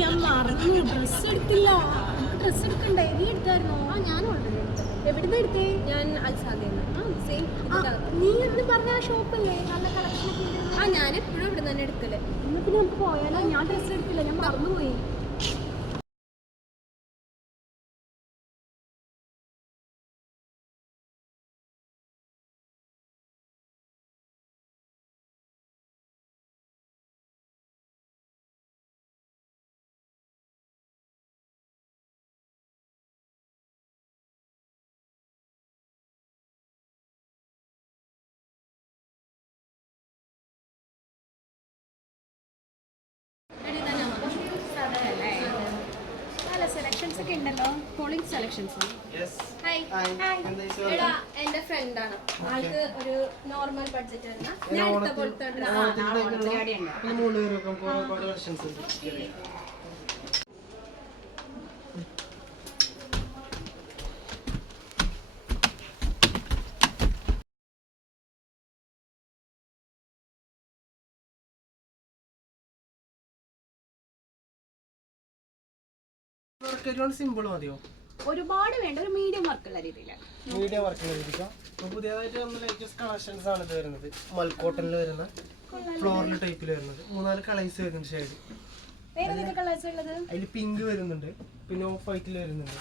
ഞാൻ മറന്നു. ഡ്രസ് എടുത്തില്ല. ഡ്രസ് എടുക്കണ്ടേ? നീ എടുത്തായിരുന്നോ? ആ ഞാൻ ഓൾറെഡി എവിടുന്ന് എടുത്തേ? ഞാൻ സെയിം നീ എന്ന് പറഞ്ഞ ആ ഷോപ്പല്ലേ? നല്ല കളക്ഷൻ ആ ഞാൻ എപ്പോഴും ഇവിടെ തന്നെ എടുക്കൽ. എന്നാ പിന്നെ നമുക്ക് പോയാലോ? ഞാൻ ഡ്രസ് എടുത്തില്ല. ഞാൻ മറന്നുപോയി. ഉണ്ടല്ലോ പോളിംഗ് സെലക്ഷൻസ് ഹായ് എടാ എന്റെ ആണ്. ആൾക്ക് ഒരു നോർമൽ ബഡ്ജറ്റ് വരുന്ന ഞാൻ എടുത്ത പോലത്തെ വർക്കൊരുപാട് സിമ്പിൾ മതിയോ? ഒരുപാട് വേണ്ട ഒരു മീഡിയം വർക്കുള്ള രീതിയിൽ മീഡിയം വർക്ക് ചെയ്തിരിക്കാം ഇപ്പൊ പുതിയതായിട്ട് വന്ന ലേറ്റസ്റ്റ് കളക്ഷൻസ് ആണ് ഇത് വരുന്നത്. മൽക്കോട്ടനിൽ വരുന്ന ഫ്ലോറൽ ടൈപ്പിൽ വരുന്നത്. മൂന്നാൽ കളേഴ്സ് വരുന്നുണ്ട് ഷെയ്ഡ് വേറെ ഏതൊക്കെ കളേഴ്സ് ഉള്ളത്? അതിൽ പിങ്ക് വരുന്നുണ്ട്. പിന്നെ ഓഫ് വൈറ്റിൽ വരുന്നുണ്ട്.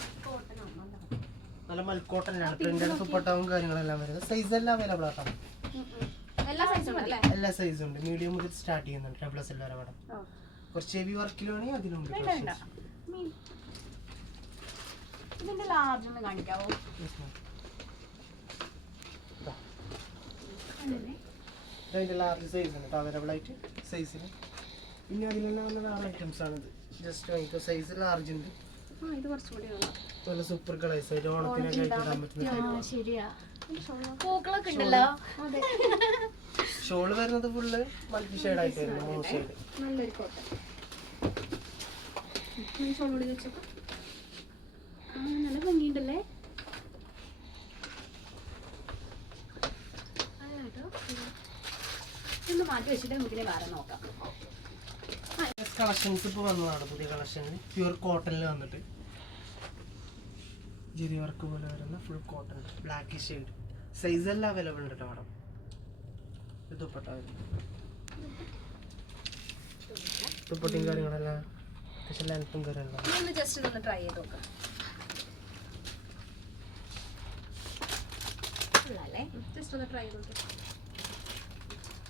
നല്ല മൽക്കോട്ടനാണ് പ്രിന്റഡ് ദുപ്പട്ടാവും കാര്യങ്ങളെല്ലാം വരുന്നത്. സൈസ് എല്ലാം അവൈലബിൾ ആക്കാം എല്ലാ സൈസും അല്ലേ എല്ലാ സൈസും ഉണ്ട്. മീഡിയം മുതൽ സ്റ്റാർട്ട് ചെയ്യുന്നുണ്ട്. ഡബിൾ എസ് എൽ വരെ മേഡം കുറച്ച് ഹെവി വർക്കിലാണെങ്കിൽ അതിലുണ്ട് ഇതിന്റെ ലാർജ് ഒന്ന് കാണിക്കാവോ? അതിന്റെ ലാർജ് സൈസ് ഉണ്ട് അവൈലബിൾ ആയിട്ട് സൈസിന് പിന്നെ അതിലെല്ലാം നല്ല വേറെ ഐറ്റംസ് ജസ്റ്റ് വാങ്ങിക്കോ സൈസ് ലാർജ് ഉണ്ട്. ആ ഇത് കുറച്ചുകൂടി നല്ല സൂപ്പർ കളേഴ്സ് ആയിട്ട് ഓണത്തിനൊക്കെ ആയിട്ട് ഇടാൻ പറ്റുന്ന ശരിയാ. പൂക്കളൊക്കെ ഉണ്ടല്ലോ. ഷോൾ വരുന്നത് ഫുള്ള് മൾട്ടി ഷെയ്ഡ് ആയിട്ട് മൂന്ന് ഷെയ്ഡ് നല്ലൊരു കോട്ടൺ. നല്ല ഭംഗിയുണ്ടല്ലേ? ഒന്ന് മാറ്റി വെച്ചിട്ട് നമുക്കിനെ വേറെ നോക്കാം. കളക്ഷൻസ് ഇപ്പോൾ വന്നതാണ് പുതിയ കളക്ഷനിൽ പ്യൂർ കോട്ടണിൽ വന്നിട്ട്. ജിരി വർക്ക് പോലെ വരുന്ന full cotton black shade size എല്ലാം അവൈലബിൾ ഉണ്ട് കേട്ടോ മാഡം. ദുപ്പട്ട. ദുപ്പട്ടയും കാര്യങ്ങളെല്ലാം അത്യാവശ്യം ലെങ്ത്തും കാര്യങ്ങളും. നീ ഒന്ന് ജസ്റ്റ് ഒന്ന് ട്രൈ ചെയ്ത് നോക്കാം. കൊള്ളാല്ലേ ജസ്റ്റ് ഒന്ന് ട്രൈ ചെയ്ത് നോക്കാം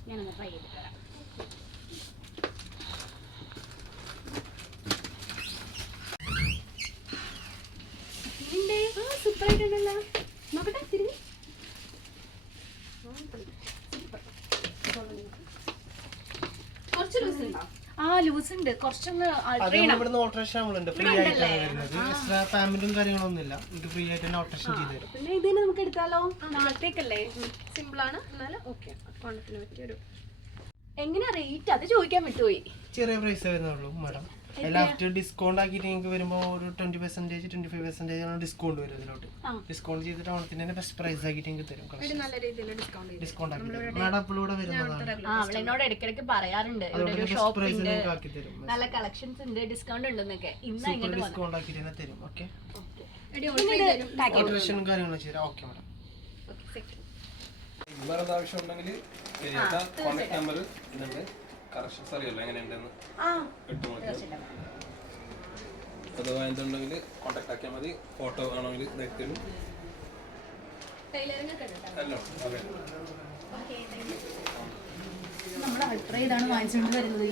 ഞാനൊന്ന് ട്രൈ ചെയ്തിട്ട് വരാം സൂപ്പർ ആയിട്ടുണ്ടല്ലോ നോക്കട്ടെ തിരിഞ്ഞ് കുറച്ച് ലൂസ് ഉണ്ടോ ലൂസ് ഉണ്ട്. കുറച്ചൊന്ന് അത് ഇവിടുന്ന് ഓൾട്രേഷൻ നമ്മളുണ്ട് ഫ്രീ ആയിട്ടാണ് വരുന്നത്. എക്സ്ട്രാ പാമ്പും കാര്യങ്ങളൊന്നും ഇല്ല നമുക്ക് ഫ്രീ ആയിട്ട് തന്നെ ഓൾട്രേഷൻ ചെയ്ത് തരും. പിന്നെ ഇതിന് നമുക്ക് എടുത്താലോ? നാളത്തേക്കല്ലേ? സിമ്പിൾ ആണ്. എന്നാലും ഓക്കെ ഓണത്തിന് പറ്റിയൊരു എങ്ങനെയാ റേറ്റ് അത് ചോദിക്കാൻ വിട്ടുപോയി. ചെറിയ പ്രൈസ് വരുന്നുള്ളൂ മാഡം ലാസ്റ്റ് ഡിസ്കൗണ്ട് ആക്കിയിട്ട് നിങ്ങൾക്ക് വരുമ്പോൾ ഒരു twenty percentage twenty five percentage ആണ് ഡിസ്കൗണ്ട് വരും ഇതിലോട്ട് ഡിസ്കൗണ്ട് ചെയ്തിട്ട് ഓണത്തിന് തന്നെ ബെസ്റ്റ് പ്രൈസ് ആക്കിയിട്ട് നിങ്ങൾക്ക് തരും ഡിസ്കൗണ്ട് ഡിസ്കൗണ്ട് ആക്കി തരും. മാഡം അപ്പോഴൂടെ വരുന്നതാണ്. ആ അവൾ എന്നോട് ഇടയ്ക്കിടയ്ക്ക് പറയാറുണ്ട്. ഒരു ഷോപ്പ് ഉണ്ട് ആക്കി തരും. നല്ല കളക്ഷൻസ് ഉണ്ട് ഡിസ്കൗണ്ട് ഉണ്ടെന്നൊക്കെ. ഇന്ന് ഡിസ്കൗണ്ട് ആക്കിയിട്ട് തന്നെ തരും. ഓക്കെ ഓൾട്രേഷനും കാര്യങ്ങളും ചെയ്താൽ ഓക്കെ മാഡം വേറെ ആവശ്യം ഉണ്ടെങ്കിൽ കോൺടാക്ട് നമ്പർ ഇതുണ്ട്. കറക്ഷൻസ് അറിയാലോ എങ്ങനെയുണ്ടെന്ന് ഇട്ട് നോക്കി. അഥവാ എന്തുണ്ടെങ്കിൽ കോൺടാക്ട് ആക്കിയാൽ മതി. ഫോട്ടോ ആണെങ്കിൽ അതെ. നമ്മുടെ അൾട്ര ഇതാണ് വാങ്ങിച്ചുകൊണ്ട് വരുന്നത്.